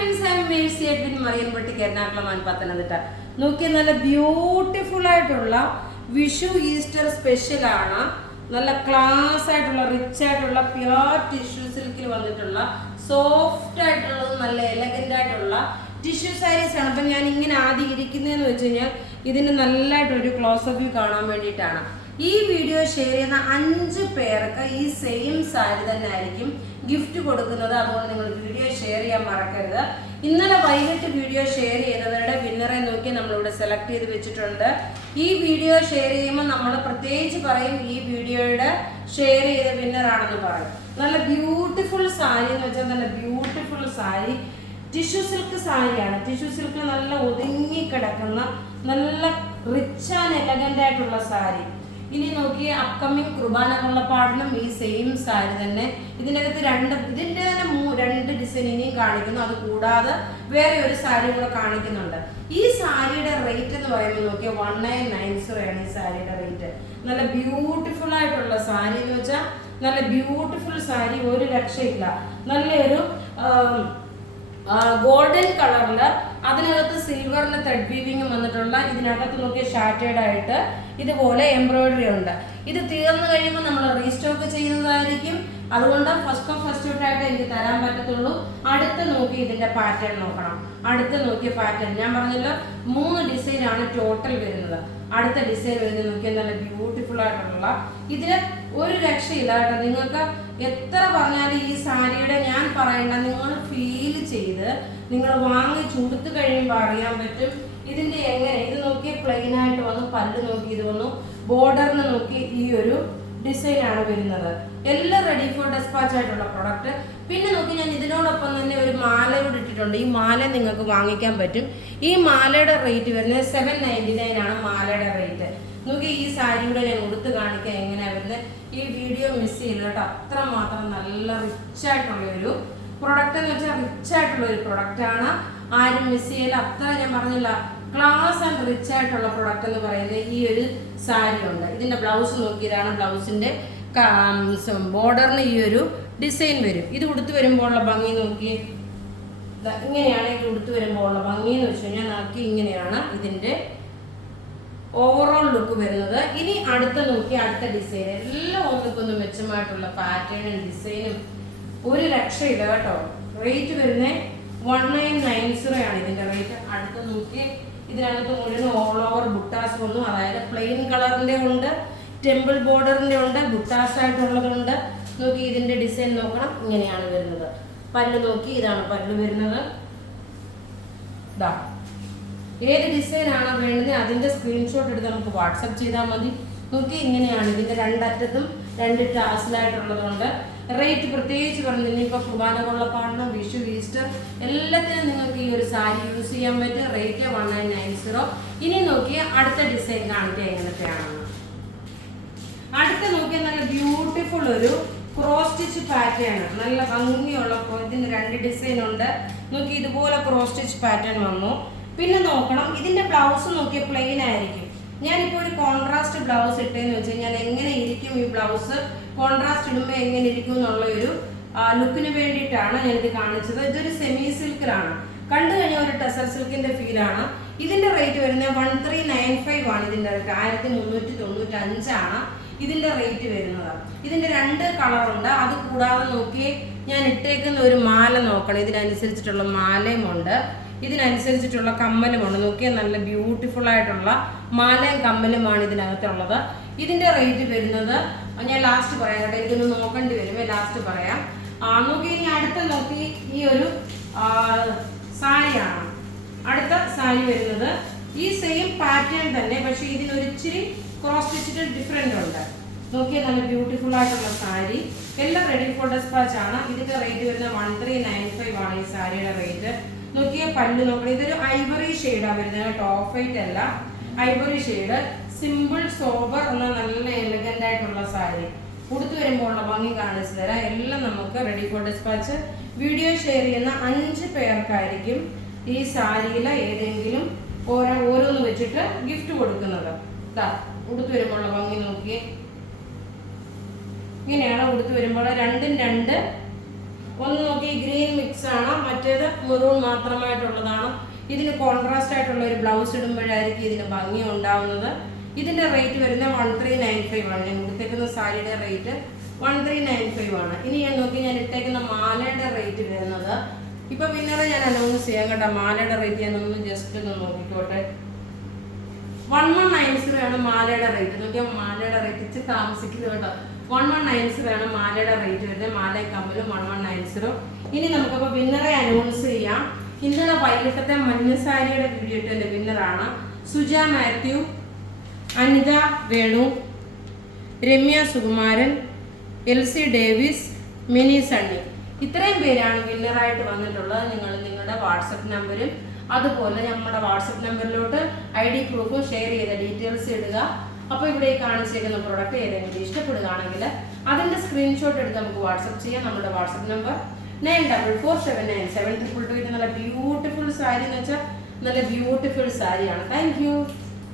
friends, I am Mercy Edwin Marianpatti Ernakulam Pathanamthitta. നോക്കി നല്ല beautiful ആയിട്ടുള്ള വിഷു ഈസ്റ്റർ സ്പെഷ്യൽ ആണ്. നല്ല ക്ലാസ് ആയിട്ടുള്ള റിച്ച് ആയിട്ടുള്ള പ്യുർ ടിഷ്യൂ സിൽക്കിൽ വന്നിട്ടുള്ള സോഫ്റ്റ് ആയിട്ടുള്ളത് നല്ല എലഗന്റ് ആയിട്ടുള്ള ടിഷ്യൂ സാരീസ് ആണ്. അപ്പം ഞാൻ ഇങ്ങനെ ആദ്യം ഇരിക്കുന്നതെന്ന് വെച്ച് കഴിഞ്ഞാൽ ഇതിന് നല്ലതായിട്ടൊരു ക്ലോസ് അപ്പ് വ്യൂ കാണാൻ വേണ്ടിയിട്ടാണ്. ഈ വീഡിയോ ഷെയർ ചെയ്യുന്ന 5 പേർക്ക് ഈ സെയിം സാരി തന്നെ ആയിരിക്കും ഗിഫ്റ്റ് കൊടുക്കുന്നത്. അതുകൊണ്ട് നിങ്ങൾ വീഡിയോ ഷെയർ ചെയ്യാൻ മറക്കരുത്. ഇന്നലെ വൈകിട്ട് വീഡിയോ ഷെയർ ചെയ്തവരുടെ വിന്നറെ നോക്കി നമ്മളിവിടെ സെലക്ട് ചെയ്ത് വെച്ചിട്ടുണ്ട്. ഈ വീഡിയോ ഷെയർ ചെയ്യുമ്പോൾ നമ്മൾ പ്രത്യേകിച്ച് പറയും ഈ വീഡിയോയുടെ ഷെയർ ചെയ്ത വിന്നറാണെന്ന് പറയും. നല്ല ബ്യൂട്ടിഫുൾ സാരി എന്ന് വെച്ചാൽ നല്ല ബ്യൂട്ടിഫുൾ സാരി ടിഷ്യൂ സിൽക്ക് സാരിയാണ്. ടിഷ്യൂ സിൽക്ക് നല്ല ഒതുങ്ങി കിടക്കുന്ന നല്ല റിച്ച് ആൻഡ് എലഗന്റ് ആയിട്ടുള്ള സാരി. ഇനി നോക്കി അപ്കമിങ് കുർബാന കൊള്ളപ്പാടിനും ഈ സെയിം സാരി തന്നെ. ഇതിനകത്ത് ഇതിൻ്റെ തന്നെ 2 ഡിസൈൻ ഇനിയും കാണിക്കുന്നു. അത് കൂടാതെ വേറെ ഒരു സാരി കൂടെ കാണിക്കുന്നുണ്ട്. ഈ സാരിയുടെ റേറ്റ് എന്ന് പറയുമ്പോൾ നോക്കിയാൽ 1990 ആണ് ഈ സാരിയുടെ റേറ്റ്. നല്ല ബ്യൂട്ടിഫുൾ ആയിട്ടുള്ള സാരി എന്ന് വെച്ചാൽ നല്ല ബ്യൂട്ടിഫുൾ സാരി, ഒരു രക്ഷയില്ല. നല്ലൊരു ഗോൾഡൻ കളറിൽ അതിനകത്ത് സിൽവറിന് ത്രെഡ് വീവിങ് വന്നിട്ടുള്ള, ഇതിനകത്ത് നോക്കിയ ഷാറ്റേഡ് ആയിട്ട് ഇതുപോലെ എംബ്രോയിഡറി ഉണ്ട്. ഇത് തീർന്നു കഴിയുമ്പോൾ നമ്മൾ റീസ്റ്റോക്ക് ചെയ്യുന്നതായിരിക്കും. അതുകൊണ്ട് ഫസ്റ്റ് ആയിട്ട് എനിക്ക് തരാൻ പറ്റത്തുള്ളൂ. അടുത്ത് നോക്കി ഇതിന്റെ പാറ്റേൺ നോക്കണം. അടുത്ത് നോക്കിയ പാറ്റേൺ ഞാൻ പറഞ്ഞല്ലോ 3 ഡിസൈനാണ് ടോട്ടൽ വരുന്നത്. അടുത്ത ഡിസൈൻ വരുന്നത് നോക്കിയാൽ നല്ല ബ്യൂട്ടിഫുൾ ആയിട്ടുള്ള, ഇതിന് ഒരു രക്ഷയില്ല കേട്ടോ. നിങ്ങൾക്ക് എത്ര പറഞ്ഞാലും ഈ സാരിയുടെ ഞാൻ പറയണ്ട, നിങ്ങൾ ഫീൽ ചെയ്ത് നിങ്ങൾ വാങ്ങിച്ച് ഉടുത്ത് കഴിയുമ്പോൾ അറിയാൻ പറ്റും ഇതിന്റെ എങ്ങനെ. ഇത് നോക്കി പ്ലെയിൻ ആയിട്ട് വന്നു, പല്ല് നോക്കി ഇത് വന്നു, ബോർഡറിന് നോക്കി ഈ ഒരു ഡിസൈൻ ആണ് വരുന്നത്. എല്ലാം റെഡി ഫോർ ഡെസ്പാച്ച് ആയിട്ടുള്ള പ്രൊഡക്റ്റ്. പിന്നെ നോക്കി ഞാൻ ഇതിനോടൊപ്പം തന്നെ ഒരു മാല കൂടി ഇട്ടിട്ടുണ്ട്. ഈ മാല നിങ്ങൾക്ക് വാങ്ങിക്കാൻ പറ്റും. ഈ മാലയുടെ റേറ്റ് വരുന്നത് 799 ആണ് മാലയുടെ റേറ്റ്. നോക്കി ഈ സാരിയുടെ ഞാൻ ഉടുത്ത് കാണിക്കാൻ എങ്ങനെയാണ് വരുന്നത്. ഈ വീഡിയോ മിസ് ചെയ്യില്ല കേട്ടോ. അത്രമാത്രം നല്ല റിച്ച് ആയിട്ടുള്ള ഒരു പ്രൊഡക്റ്റ് എന്ന് വെച്ചാൽ റിച്ച് ആയിട്ടുള്ള ഒരു പ്രൊഡക്റ്റ് ആണ്. ആരും മിസ് ചെയ്യില്ല. അത്ര ഞാൻ പറഞ്ഞില്ല, ക്ലാസ് ആൻഡ് റിച്ച് ആയിട്ടുള്ള പ്രൊഡക്റ്റ് എന്ന് പറയുന്നത് ഈ ഒരു സാരി ഉണ്ട്. ഇതിന്റെ ബ്ലൗസ് നോക്കിയതാണ്. ബ്ലൗസിന്റെ ബോർഡറിന് ഈ ഒരു ഡിസൈൻ വരും. ഇത് ഉടുത്ത് വരുമ്പോൾ ഉള്ള ഭംഗി നോക്കി, ഇങ്ങനെയാണ് ഇത് ഉടുത്ത് വരുമ്പോൾ ഉള്ള ഭംഗി എന്ന് വെച്ച് കഴിഞ്ഞാൽ നമുക്ക് ഇങ്ങനെയാണ് ഇതിന്റെ ഓവറോൾ ലുക്ക് വരുന്നത്. ഇനി അടുത്ത നോക്കി അടുത്ത ഡിസൈൻ എല്ലാം ഒന്നിക്കൊന്നും മെച്ചമായിട്ടുള്ള പാറ്റേണും ഡിസൈനും ഒരു രക്ഷയില്ല കേട്ടോ. റേറ്റ് വരുന്നത് 1990 ആണ് ഇതിന്റെ റേറ്റ്. അടുത്ത നോക്കി ഇതിനകത്ത് മുഴുവൻ ഓൾ ഓവർ ബുട്ടാസ് വന്നു. അതായത് പ്ലെയിൻ കളറിന്റെ ഉണ്ട്, ടെമ്പിൾ ബോർഡറിന്റെ ഉണ്ട്, ബുട്ടാസ് ആയിട്ടുള്ളതുണ്ട്. നോക്കി ഇതിന്റെ ഡിസൈൻ നോക്കണം, ഇങ്ങനെയാണ് വരുന്നത്. പല്ല് നോക്കി, ഇതാണ് പല്ല് വരുന്നത്. ഇതാ ഏത് ഡിസൈൻ ആണോ വേണ്ടത് അതിന്റെ സ്ക്രീൻഷോട്ട് എടുത്ത് നമുക്ക് വാട്സപ്പ് ചെയ്താൽ മതി. നോക്കി ഇങ്ങനെയാണ് ഇതിന്റെ 2 അറ്റത്തും 2 ടാസിലായിട്ടുള്ളതുകൊണ്ട്. റേറ്റ് പ്രത്യേകിച്ച് പറഞ്ഞു, ഇനിയിപ്പോൾ കുർബാന കൊള്ളപ്പാടിനും വിഷു ഈസ്റ്റർ എല്ലാത്തിനും നിങ്ങൾക്ക് ഈ ഒരു സാരി യൂസ് ചെയ്യാൻ പറ്റും. റേറ്റ് 1990. ഇനി നോക്കിയാൽ അടുത്ത ഡിസൈൻ കാണിക്കുക എങ്ങനത്തെയാണെന്ന്. അടുത്ത നോക്കിയാൽ നല്ല ബ്യൂട്ടിഫുൾ ഒരു ക്രോസ് സ്റ്റിച്ച് പാറ്റേൺ, നല്ല ഭംഗിയുള്ള. ഇതിന് 2 ഡിസൈൻ ഉണ്ട്. നോക്കി ഇതുപോലെ ക്രോസ് സ്റ്റിച്ച് പാറ്റേൺ വന്നു. പിന്നെ നോക്കണം ഇതിന്റെ ബ്ലൗസ് നോക്കിയ പ്ലെയിൻ ആയിരിക്കും. ഞാനിപ്പോൾ ഒരു കോൺട്രാസ്റ്റ് ബ്ലൗസ് ഇട്ടേന്ന് വെച്ച് കഴിഞ്ഞാൽ എങ്ങനെ ഇരിക്കും ഈ ബ്ലൗസ്, കോൺട്രാസ്റ്റ് ഇടുമ്പോൾ എങ്ങനെ ഇരിക്കും എന്നുള്ള ഒരു ലുക്കിന് വേണ്ടിയിട്ടാണ് ഞാനിത് കാണിച്ചത്. ഇതൊരു സെമി സിൽക്കിലാണ്, കണ്ടു കഴിഞ്ഞാൽ ഒരു ടെസർ സിൽക്കിന്റെ ഫീലാണ്. ഇതിന്റെ റേറ്റ് വരുന്നത് 1395 ആണ്. ഇതിന്റെ റേറ്റ് 1395 ആണ് ഇതിന്റെ റേറ്റ് വരുന്നത്. ഇതിന്റെ 2 കളറുണ്ട്. അത് കൂടാതെ നോക്കി ഞാൻ ഇട്ടേക്കുന്ന ഒരു മാല നോക്കണം. ഇതിനനുസരിച്ചിട്ടുള്ള മാലയും ഉണ്ട്, ഇതിനനുസരിച്ചിട്ടുള്ള കമ്മലുമുണ്ട്. നോക്കിയാൽ നല്ല ബ്യൂട്ടിഫുൾ ആയിട്ടുള്ള മാലയും കമ്മലുമാണ് ഇതിനകത്തുള്ളത്. ഇതിന്റെ റേറ്റ് വരുന്നത് ഞാൻ ലാസ്റ്റ് പറയാം കേട്ടോ, എനിക്കൊന്ന് നോക്കേണ്ടി വരുമ്പോൾ ലാസ്റ്റ് പറയാം. നോക്കി ഇനി അടുത്ത നോക്കി ഈ ഒരു സാരിയാണ്. അടുത്ത സാരി വരുന്നത് ഈ സെയിം പാറ്റേൺ തന്നെ, പക്ഷെ ഇതിനൊരു ഇച്ചിരി ക്രോസ് സ്റ്റിച്ചിട്ട് ഡിഫറെന്റ് ഉണ്ട്. നോക്കിയാൽ നല്ല ബ്യൂട്ടിഫുൾ ആയിട്ടുള്ള സാരി. എല്ലാം റെഡി ഫോർ ഡെസ്പാച്ച് ആണ്. ഇതിന്റെ റേറ്റ് വരുന്നത് 1395 ആണ് ഈ സാരിയുടെ റേറ്റ്. നോക്കിയ പല്ല് നോക്കണം, ഇതൊരു ഐവറി ഷെയ്ഡാണ് വരുന്നത് കേട്ടോ, ഓഫ് വൈറ്റ് അല്ല, ഐവറി ഷെയ്ഡ്. സിമ്പിൾ സോബർ എന്ന നല്ല എലഗന്റ് ആയിട്ടുള്ള സാരി. ഉടുത്ത് വരുമ്പോൾ ഉള്ള ഭംഗി കാണിച്ചു തരാം. എല്ലാം നമുക്ക് ready for despatch video share ചെയ്യുന്ന 5 പേർക്കായിരിക്കും ഈ സാരിയിലെ ഏതെങ്കിലും ഓരോന്ന് വെച്ചിട്ട് ഗിഫ്റ്റ് കൊടുക്കുന്നത്. ഉടുത്ത് വരുമ്പോൾ ഉള്ള ഭംഗി നോക്കിയേ, ഇങ്ങനെയാണ് ഉടുത്ത് വരുമ്പോൾ. 2 ഒന്ന് നോക്കി ഗ്രീൻ മിക്സ് ആണ്, മറ്റേത് മെറൂൺ മാത്രമായിട്ടുള്ളതാണ്. ഇതിന് കോൺട്രാസ്റ്റ് ആയിട്ടുള്ള ഒരു ബ്ലൗസ് ഇടുമ്പോഴായിരിക്കും ഇതിന് ഭംഗി ഉണ്ടാവുന്നത്. ഇതിന്റെ റേറ്റ് വരുന്നത് 1395 ആണ്. ഞാൻ കൊടുത്തേക്കുന്ന സാരിയുടെ റേറ്റ് 1395 ആണ്. ഇനി ഞാൻ നോക്കി ഞാൻ ഇട്ടേക്കുന്ന മാലയുടെ റേറ്റ് വരുന്നത്, ഇപ്പൊ വിന്നറെ ഞാൻ അനൗൺസ് ചെയ്യാൻ കേട്ടോ. മാലയുടെ റേറ്റ് ഞാൻ ഒന്ന് ജസ്റ്റ് ഒന്ന് നോക്കിക്കോട്ടെ. 1190 ആണ് മാലയുടെ റേറ്റ്. നോക്കിയാൽ മാലയുടെ റേറ്റ് ഇച്ചിരി താമസിക്കുന്നത് കേട്ടോ. 1190 ആണ് മാലയുടെ റേറ്റ് വരുന്നത്. മാലയും കമ്മലും 1190. ഇനി നമുക്കപ്പോൾ വിന്നറെ അനൗൺസ് ചെയ്യാം. ഇന്നലെ വൈകിട്ടത്തെ മഞ്ഞ സാരിയുടെ വീഡിയോ ഇട്ടതിന്റെ വിന്നറാണ് സുജ മാത്യു, അനിത വേണു, രമ്യ സുകുമാരൻ, എൽസി ഡേവിസ്, മിനി സണ്ണി. ഇത്രയും പേരാണ് വിന്നറായിട്ട് വന്നിട്ടുള്ളത്. നിങ്ങൾ നിങ്ങളുടെ വാട്സപ്പ് നമ്പരും അതുപോലെ നമ്മുടെ വാട്സപ്പ് നമ്പറിലോട്ട് ID പ്രൂഫും ഷെയർ ചെയ്ത ഡീറ്റെയിൽസ് ഇടുക. അപ്പോൾ ഇവിടെ കാണിച്ചേക്കുന്ന പ്രോഡക്റ്റ് ഏതെങ്കിലും ഇഷ്ടപ്പെടുകയാണെങ്കിൽ അതിൻ്റെ സ്ക്രീൻഷോട്ട് എടുത്ത് നമുക്ക് വാട്സപ്പ് ചെയ്യാം. നമ്മുടെ വാട്സപ്പ് നമ്പർ 94479722. ഇത് നല്ല ബ്യൂട്ടിഫുൾ സാരി എന്ന് വെച്ചാൽ നല്ല ബ്യൂട്ടിഫുൾ സാരിയാണ്. Thank you.